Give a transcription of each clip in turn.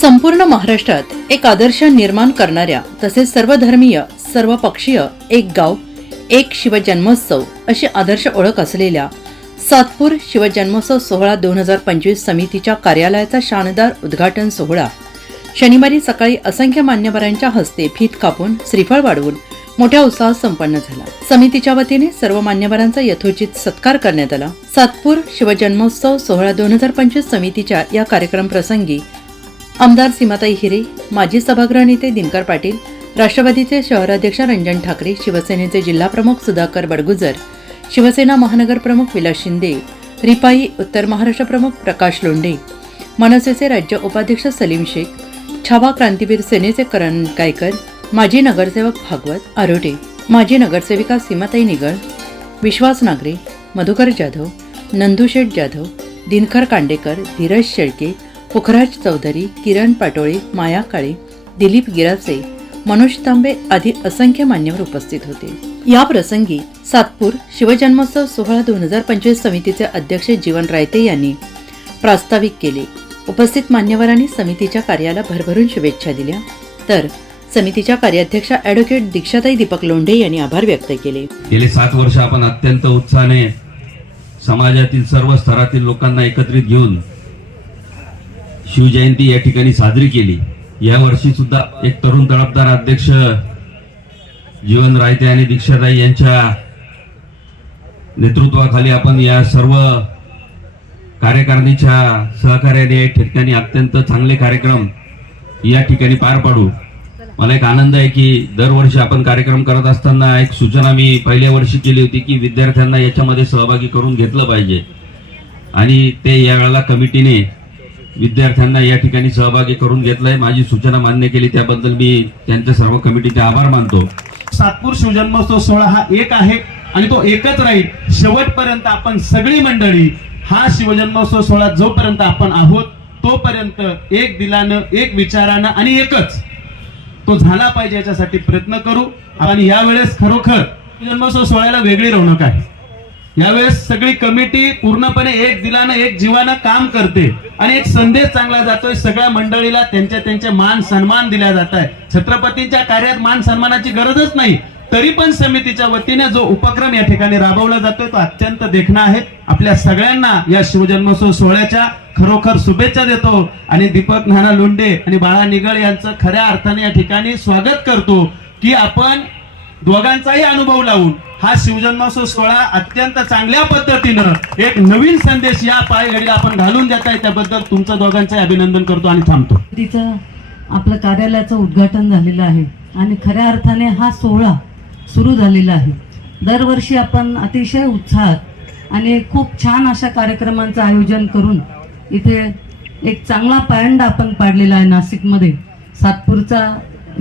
संपूर्ण महाराष्ट्रात एक आदर्श निर्माण करणाऱ्या तसेच सर्वधर्मीय सर्व पक्षीय एक गाव एक शिवजन्मोत्सव अशी आदर्श ओळख असलेल्या सातपूर शिवजन्मोत्सव सोहळा दोन हजार पंचवीस समितीच्या कार्यालयाचा शानदार उद्घाटन सोहळा. शनिवारी सकाळी असंख्य मान्यवरांच्या हस्ते फीत कापून श्रीफळ वाढवून मोठ्या उत्साहात संपन्न झाला. समितीच्या वतीने सर्व मान्यवरांचा यथोचित सत्कार करण्यात आला. सातपूर शिवजन्मोत्सव सोहळा दोन हजार पंचवीस समितीच्या या कार्यक्रम प्रसंगी आमदार सीमाताई हिरे माजी सभागृह नेते दिनकर पाटील राष्ट्रवादीचे शहराध्यक्ष रंजन ठाकरे शिवसेनेचे जिल्हाप्रमुख सुधाकर बडगुजर शिवसेना महानगर प्रमुख विलास शिंदे रिपाई उत्तर महाराष्ट्र प्रमुख प्रकाश लोंढे मनसेचे राज्य उपाध्यक्ष सलीम शेख छावा क्रांतीवीर सेनेचे करण गायकर माजी नगरसेवक भागवत आरोटे माजी नगरसेविका सीमाताई निगळ विश्वास नागरे मधुकर जाधव नंदू शेठ जाधव दिनकर कांडेकर धीरज शेळके पुखराज चौधरी किरण पाटोळे माया काळे दिलीप गिराचे मनोज तांबे आदी असंख्य मान्यवर उपस्थित होते. या प्रसंगी सातपूर शिवजन्मोत्सव सोहळा दोन हजार पंचवीस समितीचे अध्यक्ष जीवन रायते यांनी प्रास्ताविक केले. उपस्थित मान्यवरांनी समितीच्या कार्याला भरभरून शुभेच्छा दिल्या. तर समितीच्या कार्याध्यक्षा ॲडव्होकेट दीक्षाताई दीपक लोंढे यांनी आभार व्यक्त केले. गेले सात वर्ष आपण अत्यंत उत्साहाने समाजातील सर्व स्तरातील लोकांना एकत्रित घेऊन शिवजयंती या ठिकाणी साजरी केली. यावर्षी सुद्धा एक तरुण तळपदार अध्यक्ष जीवन रायते आणि दीक्षाताई यांच्या नेतृत्वाखाली आपण या सर्व कार्यकारिणीच्या सहकार्याने या ठिकाणी अत्यंत चांगले कार्यक्रम या ठिकाणी पार पाडू. मला एक आनंद आहे की दरवर्षी आपण कार्यक्रम करत असताना एक सूचना मी पहिल्या वर्षी केली होती की विद्यार्थ्यांना याच्यामध्ये सहभागी करून घेतलं पाहिजे. आणि ते यावेळेला कमिटीने विद्यार्थ्यांना या ठिकाणी सहभागी करून घेतलंय. माझी सूचना मान्य केली त्याबद्दल मी त्यांच्या सर्व कमिटीचे आभार मानतो. सातपूर शिवजन्मोत्सव सोहळा हा एक आहे आणि तो एकच राहील. शेवटपर्यंत आपण सगळी मंडळी हा शिवजन्मोत्सव सोहळा जोपर्यंत आपण आहोत तोपर्यंत एक दिलानं एक विचारानं आणि एकच तो झाला पाहिजे याच्यासाठी प्रयत्न करू. आणि यावेळेस खरोखर जन्मोत्सव सोहळ्याला वेगळी रौनक आहे. यावेळेस सगळी कमिटी पूर्णपणे एक दिलानं एक जीवानं काम करते. आणि एक संदेश चांगला जातोय सगळ्या मंडळीला त्यांच्या त्यांचे मान सन्मान दिल्या जात आहे छत्रपतींच्या कार्यात मान सन्मानाची गरजच नाही. तरी पण समितीच्या वतीने जो उपक्रम या ठिकाणी राबवला जातोय तो अत्यंत देखणा आहे. आपल्या सगळ्यांना या शिवजन्मोत्सव सोहळ्याच्या खरोखर शुभेच्छा देतो. आणि दीपक नाना लोंडे आणि बाळा निगळ यांचं खऱ्या अर्थाने या ठिकाणी स्वागत करतो की आपण दोघांचाही अनुभव लावून हा शिवजन्मोत्सव सोहळा अत्यंत चांगल्या पद्धतीनं एक नवीन संदेश या पायघडीला आपण घालून देत आहे. त्याबद्दल तुमचं दोघांचंही अभिनंदन करतो आणि थांबतो. तिचं आपलं कार्यालयाचं उद्घाटन झालेलं आहे आणि खऱ्या अर्थाने हा सोहळा सुरू झालेला आहे. दरवर्षी आपण अतिशय उत्साहात आणि खूप छान अशा कार्यक्रमांचं आयोजन करून इथे एक चांगला पायंडा आपण पाडलेला आहे नाशिकमध्ये. सातपूरचा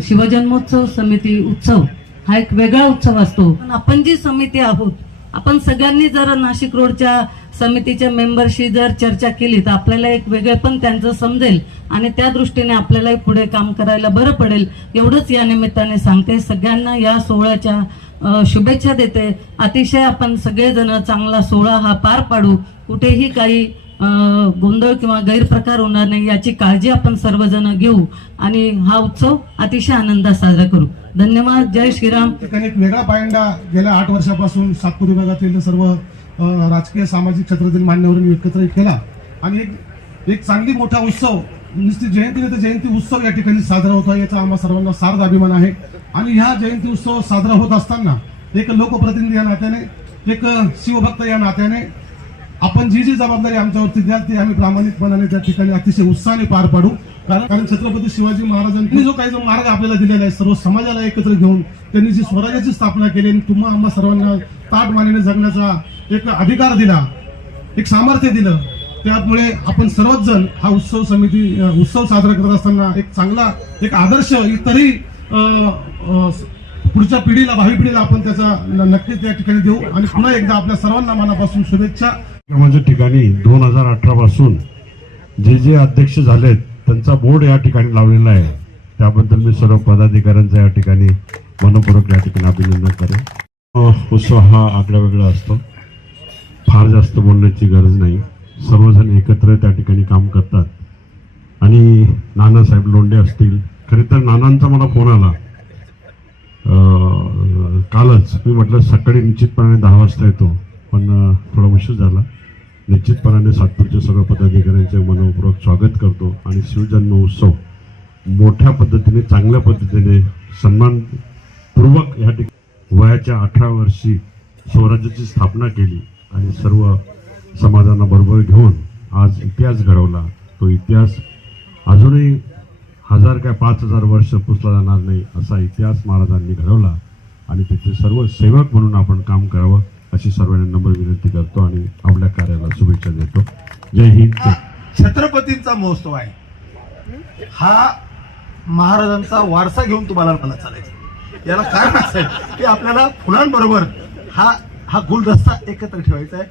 शिवजन्मोत्सव समिती उत्सव. हा एक वेगळा उत्सव असतो. पण आपण जी समिती आहोत आपण सगळ्यांनी जर नाशिक रोडच्या समितीच्या मेंबरशी जर चर्चा केली तर आपल्याला एक वेगळे पण त्यांचं समजेल आणि त्या दृष्टीने आपल्यालाही पुढे काम करायला बरं पडेल. एवढंच या निमित्ताने सांगते. सगळ्यांना या सोहळ्याच्या शुभेच्छा देते. अतिशय आपण सगळेजण चांगला सोहळा हा पार पाडू. कुठेही काही गोंधळ किंवा गैरप्रकार होणार नाही याची काळजी आपण सर्वजण घेऊ आणि हा उत्सव अतिशय आनंदात साजरा करू. धन्यवाद. जय श्रीराम. ठिकाणी एक वेगळा पायंडा गेल्या आठ वर्षापासून सातपूर विभागातील सर्व राजकीय सामाजिक क्षेत्रातील मान्यवरांनी एकत्र केला. आणि एक एक चांगली मोठा उत्सव नुसती जयंती नाही तर जयंती उत्सव या ठिकाणी साजरा होतो याचा आम्हा सर्वांना सार्थ अभिमान आहे. आणि ह्या जयंती उत्सव साजरा होत असताना एक लोकप्रतिनिधी या नात्याने एक शिवभक्त या नात्याने आपण जी जी जबाबदारी आमच्यावरती द्याल ती आम्ही प्रामाणिकपणाने त्या ठिकाणी अतिशय उत्साहाने पार पाडू. कारण कारण छत्रपती शिवाजी महाराजांनी जो काही जो मार्ग आपल्याला दिलेला आहे सर्व समाजाला एकत्र घेऊन त्यांनी जी स्वराज्याची स्थापना केली आणि तुम्हा आम्हा सर्वांना ताट मानेने जगण्याचा एक अधिकार दिला एक सामर्थ्य दिलं. त्यामुळे आपण सर्वच जण हा उत्सव समिती उत्सव साजरा करत असताना एक चांगला एक आदर्श इतरही पुढच्या पिढीला भावी पिढीला आपण त्याचा नक्कीच त्या ठिकाणी देऊ. आणि पुन्हा एकदा आपल्या सर्वांना मनापासून शुभेच्छा. माझ्या ठिकाणी दोन हजार अठरापासून जे जे अध्यक्ष झालेत त्यांचा बोर्ड या ठिकाणी लावलेला आहे. त्याबद्दल मी सर्व पदाधिकाऱ्यांचा या ठिकाणी मनपूर्वक या ठिकाणी अभिनंदन करेन. उत्सव हा आगळा वेगळा असतो. फार जास्त बोलण्याची गरज नाही. सर्वजण एकत्र त्या ठिकाणी काम करतात. आणि नानासाहेब लोंढे असतील खरे तर नानांचा मला फोन आला. कालच. मी म्हटलं सकाळी निश्चितपणे दहा वाजता येतो. पण थोडा उशीर झाला. निश्चितपणाने सातपूरच्या सर्व पदाधिकाऱ्यांचे मनपूर्वक स्वागत करतो आणि शिवजन्म उत्सव मोठ्या पद्धतीने चांगल्या पद्धतीने सन्मानपूर्वक या ठिकाणी वयाच्या अठरा वर्षी स्वराज्याची स्थापना केली आणि सर्व समाजांना बरोबर घेऊन आज इतिहास घडवला. तो इतिहास अजूनही हजार काय पाच हजार वर्ष पुसला जाणार नाही असा इतिहास महाराजांनी घडवला आणि त्याचे सर्व सेवक म्हणून आपण काम करावं. अशी सर्वांना नम्र विनंती करतो आणि आपल्या कार्याला शुभेच्छा देतो. जय हिंद. छत्रपतींचा महोत्सव आहे. हा महाराजांचा वारसा घेऊन तुम्हाला मला चालायचं याला कारण असं आहे की आपल्याला फुलांबरोबर हा हा गुलदस्ता एकत्र ठेवायचा आहे.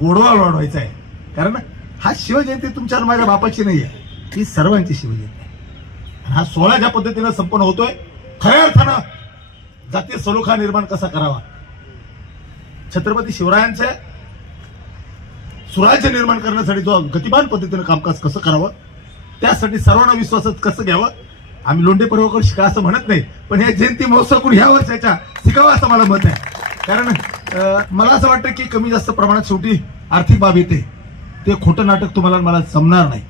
गोडवा वाढवायचा आहे. कारण हा शिवजयंती तुमच्या माझ्या बापाची नाही आहे. ही सर्वांची शिवजयंती आहे. हा सोहळा ज्या पद्धतीनं संपन्न होतोय खऱ्या अर्थानं जातीय सलोखा निर्माण कसा करावा? छत्रपती शिवरायांचे सुराज्य निर्माण करण्यासाठी जो गतिमान पद्धतीनं कामकाज कसं करावं त्यासाठी सर्वांना विश्वासात कसं घ्यावं आम्ही लोंढे पर्वकर शिका असं म्हणत नाही पण हे जयंती महोत्सव ह्या वर्षाच्या शिकावा असं मला मत आहे. कारण मला असं वाटतं की कमी जास्त प्रमाणात शेवटी आर्थिक बाब येते. ते खोटं नाटक तुम्हाला मला जमणार नाही.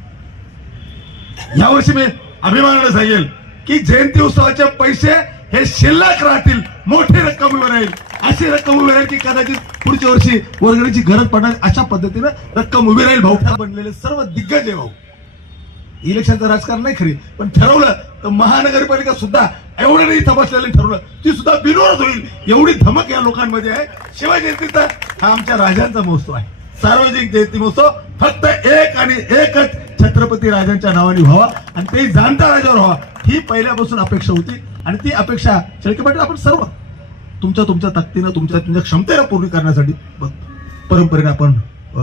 यावर्षी मी अभिमानानं सांगेल की जयंती उत्सवाचे पैसे हे शिल्लक राहतील मोठी रक्कम उभी राहील. अशी रक्कम उभी राहील की कदाचित पुढच्या वर्षी वर्गणीची गरज पडणार अशा पद्धतीनं रक्कम उभी राहील. भाऊ बनलेले सर्व दिग्गज आहे भाऊ. इलेक्शनचं राजकारण नाही खरी पण ठरवलं तर महानगरपालिका सुद्धा एवढं नाही तपासलेलं ठरवलं ती सुद्धा बिनवरच होईल. एवढी धमक या लोकांमध्ये आहे. शिवजयंतीचा हा आमच्या राजांचा महोत्सव आहे. सार्वजनिक जयंती महोत्सव फक्त एक आणि एकच छत्रपती राजांच्या नावाने व्हावा आणि ते जाणता राजावर व्हावा. ही पहिल्यापासून अपेक्षा होती आणि ती अपेक्षा शेळके पाटील आपण सर्व तुमच्या तुमच्या ताकदीनं तुमच्या तुमच्या क्षमतेला पूर्ण करण्यासाठी परंपरेने आपण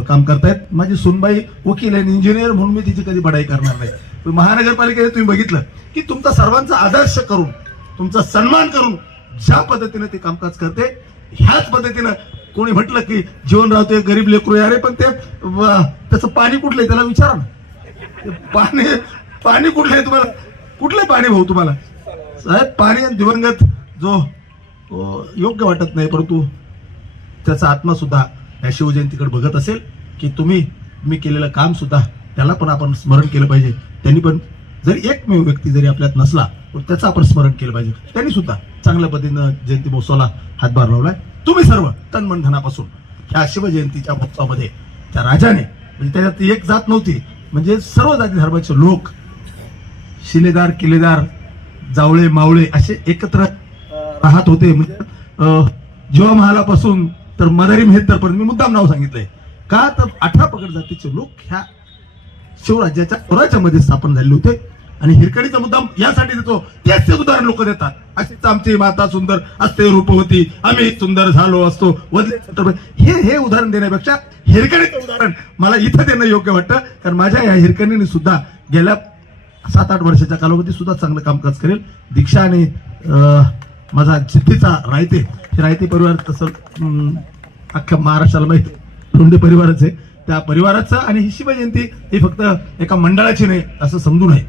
काम करतायत. माझी सुनबाई वकील आहे इंजिनियर म्हणून मी तिची कधी बढाई करणार नाही. महानगरपालिकेने तुम्ही बघितलं की तुमचा सर्वांचा आदर्श करून तुमचा सन्मान करून ज्या पद्धतीने ते कामकाज करते ह्याच पद्धतीनं कोणी म्हटलं की जीवन राहतोय गरीब लेकरू अरे पण ते त्याचं पाणी कुठलंय? त्याला विचारा ना. पाणी पाणी कुठलं आहे तुम्हाला? कुठलं पाणी भाऊ तुम्हाला? साहेब पाणी आणि दिवंगत जो योग्य वाटत नाही परंतु त्याचा आत्मा सुद्धा या शिवजयंतीकडे बघत असेल की तुम्ही मी केलेलं काम सुद्धा त्याला पण आपण स्मरण केलं पाहिजे. त्यांनी पण जरी एकमेव व्यक्ती जरी आपल्यात नसला तर त्याचं आपण स्मरण केलं पाहिजे. त्यांनी सुद्धा चांगल्या पद्धतीनं जयंती महोत्सवाला हातभार लावलाय. तुम्ही सर्व तन मन धनापासून ह्या शिवजयंतीच्या महोत्सवामध्ये त्या राजाने म्हणजे त्याच्यात एक जात नव्हती म्हणजे सर्व जाती धर्माचे लोक शिलेदार किल्लेदार जावळे मावळे असे एकत्र राहत होते. म्हणजे अं, महालापासून तर मदारी मेहतरपर्यंत मी मुद्दाम नाव सांगितलंय. का तर अठरा पगड जातीचे लोक ह्या शिवराज्याच्या स्वराज्यामध्ये स्थापन झालेले होते. आणि हिरकणीचा मुद्दाम यासाठी देतो. तेच ते उदाहरण लोक देतात. अशीच आमची माता सुंदर असते रूपवती. आम्ही सुंदर झालो असतो. वदले हे हे उदाहरण देण्यापेक्षा हिरकणीचं उदाहरण मला इथं देणं योग्य वाटतं. कारण माझ्या या हिरकणीने सुद्धा गेल्या सात आठ वर्षाच्या कालावधी सुद्धा चांगलं कामकाज करेल. दीक्षा आणि माझा जिद्दीचा रायते. हे रायते परिवार तसं अख्ख्या महाराष्ट्राला माहिती लोंढे परिवारच आहे. त्या परिवाराचं आणि ही शिवजयंती ही फक्त एका मंडळाची नाही असं समजू नये.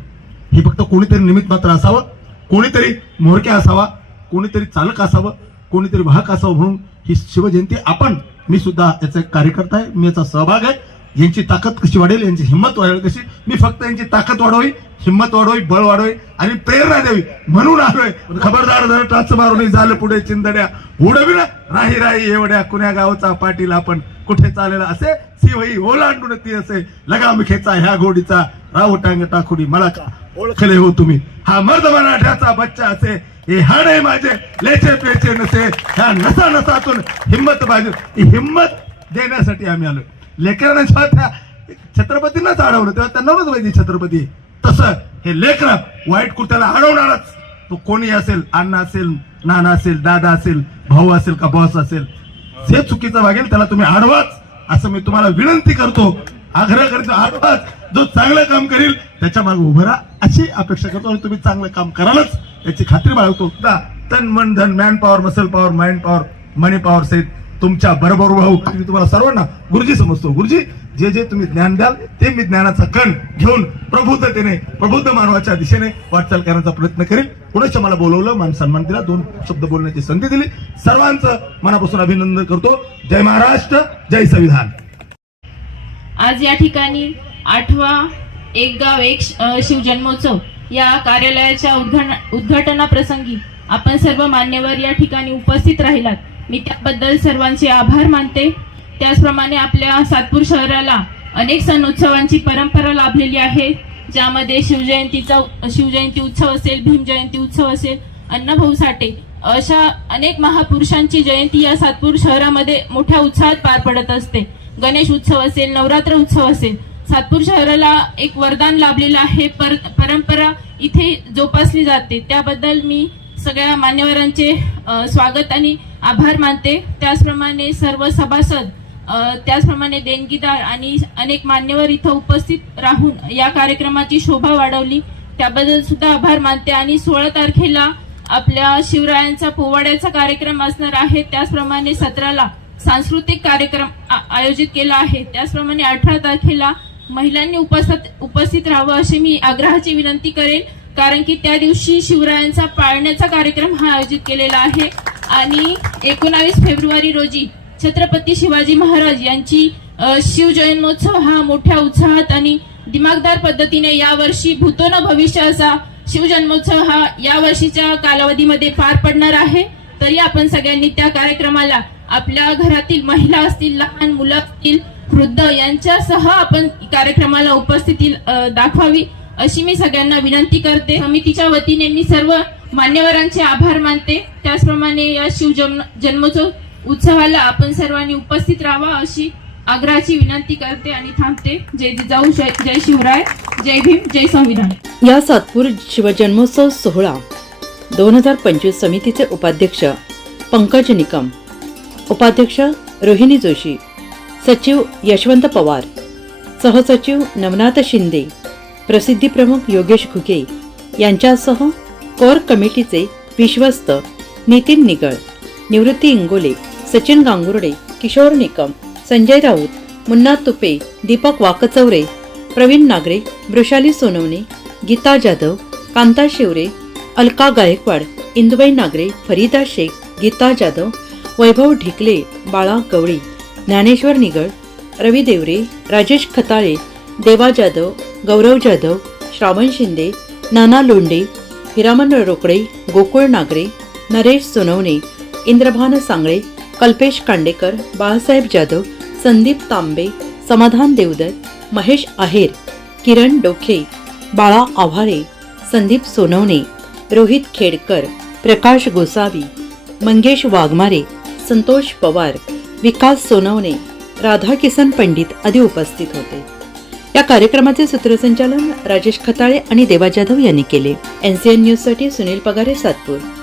ही फक्त कोणीतरी निमित्त मात्र असावं. कोणीतरी मोरक्या असावा. कोणीतरी चालक असावं. कोणीतरी वाहक असावं म्हणून ही शिवजयंती आपण मी सुद्धा याचा एक कार्यकर्ता आहे. मी याचा सहभाग आहे. यांची ताकद कशी वाढेल यांची हिंमत वाढेल कशी? मी फक्त यांची ताकद वाढवी हिंमत वाढवी बळ वाढवी आणि प्रेरणा द्यावी म्हणून आलोय. खबरदार जर टाच मारून झालं पुढे चिंदड्या उडवी राही राही एवढ्या कुण्या गावचा पाटील आपण. कुठे चालेल असे? सिवई ओलांडून ती असे. लगाम खेचा ह्या घोडीचा राव टांग टाकुडी मला का? ओळखले हो तुम्ही. हा मर्द मराठ्याचा बच्चा असे. हे हाडे माझे. लेचे पेचे नसे. ह्या नसा नसातून हिंमत बाजू ही हिंमत देण्यासाठी आम्ही आलो लेकरांना जेव्हा त्या छत्रपतींनाच अडवलं तेव्हा त्यांनाच माहिती छत्रपती. तसं हे लेकर वाईट कुत्याला अडवणारच. तो कोणी असेल अण्णा असेल नाना असेल दादा असेल भाऊ असेल का बॉस असेल जे चुकीचं वागेल त्याला तुम्ही अडवाच. असं मी तुम्हाला विनंती करतो. आग्रह करतो अडवाच. जो चांगलं काम करील त्याच्यामागे उभं राहा. अशी अपेक्षा करतो आणि तुम्ही चांगलं काम करालच. याची खात्री बाळगतो. तन मन धन man power muscle power mind power money power सहित तुमच्या बरोबर भाऊ मी तुम्हाला सर्वांना गुरुजी समजतो. गुरुजी जे जे तुम्ही ज्ञान द्याल ते मी ज्ञानाचा कण घेऊन प्रबुद्धतेने प्रबुद्ध मानवाच्या दिशेने वाटचाल करण्याचा प्रयत्न करेल पुनश्च मला बोलवलं मान सन्मान दिला दोन शब्द बोलण्याची संधी दिली. सर्वांचं मनापासून अभिनंदन करतो. जय महाराष्ट्र जय संविधान. आज या ठिकाणी आठवा एक गाव एक शिवजन्मोत्सव या कार्यालयाच्या उद्घाटन उद्घाटनाप्रसंगी आपण सर्व मान्यवर या ठिकाणी उपस्थित राहिलात. मी त्याबद्दल सर्वांचे आभार मानते. त्याचप्रमाणे आपल्या सातपूर शहराला अनेक सण उत्सवांची परंपरा लाभलेली आहे. ज्यामध्ये शिवजयंतीचा शिवजयंती उत्सव असेल भीमजयंती उत्सव असेल अण्णाभाऊ साठे अशा अनेक महापुरुषांची जयंती या सातपूर शहरामध्ये मोठ्या उत्साहात पार पडत असते. गणेश उत्सव असेल नवरात्र उत्सव असेल सातपूर शहराला एक वरदान लाभलेलं आहे. पर परंपरा इथे जोपासली जाते. त्याबद्दल मी सगळ्या मान्यवरांचे स्वागत आणि आभार मानते. त्याचप्रमाणे सर्व सभासद त्याचप्रमाणे देणगीदार आणि अनेक मान्यवर इथं उपस्थित राहून या कार्यक्रमाची शोभा वाढवली. त्याबद्दल सुद्धा आभार मानते आणि सोळा तारखेला आपल्या शिवरायांचा पोवाड्याचा कार्यक्रम असणार आहे. त्याचप्रमाणे सतराला सांस्कृतिक कार्यक्रम आ- आयोजित केला आहे. त्याचप्रमाणे अठरा तारखेला महिलांनी उपस्थित उपस्थित राहावं अशी मी आग्रहाची विनंती करेन. कारण की त्या दिवशी शिवरायांचा पाळण्याचा कार्यक्रम हा आयोजित केलेला आहे. आणि एकोणावीस फेब्रुवारी रोजी छत्रपती शिवाजी महाराज यांची अ, हा मोठ्या उत्साहात आणि दिमागदार पद्धतीने यावर्षी भूतो न भविष्य असा शिवजन्मोत्सव हा या वर्षीच्या कालावधीमध्ये पार पडणार आहे. तरी आपण सगळ्यांनी त्या कार्यक्रमाला आपल्या घरातील महिला असतील लहान मुलं असतील वृद्ध यांच्यासह आपण कार्यक्रमाला उपस्थिती दाखवावी. अशी मी सगळ्यांना विनंती करते. समितीच्या वतीने मी सर्व मान्यवरांचे आभार मानते. त्याचप्रमाणे या शिवजन्म जन्मोत्सव उत्सवाला आपण सर्वांनी उपस्थित राहावा अशी आग्रहाची विनंती करते आणि थांबते. जय जिजाऊ जय जय शिवराय जय भीम जय संविधान. या सातपूर शिवजन्मोत्सव सोहळा दोन हजार पंचवीस समितीचे उपाध्यक्ष पंकज निकम उपाध्यक्ष रोहिणी जोशी सचिव यशवंत पवार सहसचिव नवनाथ शिंदे प्रसिद्धी प्रमुख योगेश घुगे यांच्यासह कोर कमिटीचे विश्वस्त नितीन निगळ निवृत्ती इंगोले सचिन गांगुर्डे किशोर निकम संजय राऊत मुन्ना तुपे दीपक वाकचौरे प्रवीण नागरे वृषाली सोनवणे गीता जाधव कांता शिवरे अलका गायकवाड इंदुबाई नागरे फरीदा शेख गीता जाधव वैभव ढिकले बाळा गवळी ज्ञानेश्वर निगळ रवी देवरे राजेश खताळे देवा जाधव गौरव जाधव श्रावण शिंदे नाना लोंडे हिरामन रोकडे गोकुळ नागरे नरेश सोनवणे इंद्रभान सांगळे कल्पेश कांडेकर बाळासाहेब जाधव संदीप तांबे समाधान देवदर महेश आहेर किरण डोखे बाळा आव्हाळे संदीप सोनवणे रोहित खेडकर प्रकाश गोसावी मंगेश वाघमारे संतोष पवार विकास सोनवणे राधाकिसन पंडित आदी उपस्थित होते. या कार्यक्रमाचे सूत्रसंचालन राजेश खताळे आणि देवा जाधव यांनी केले. एनसीएन न्यूजसाठी सुनील पगारे सातपूर.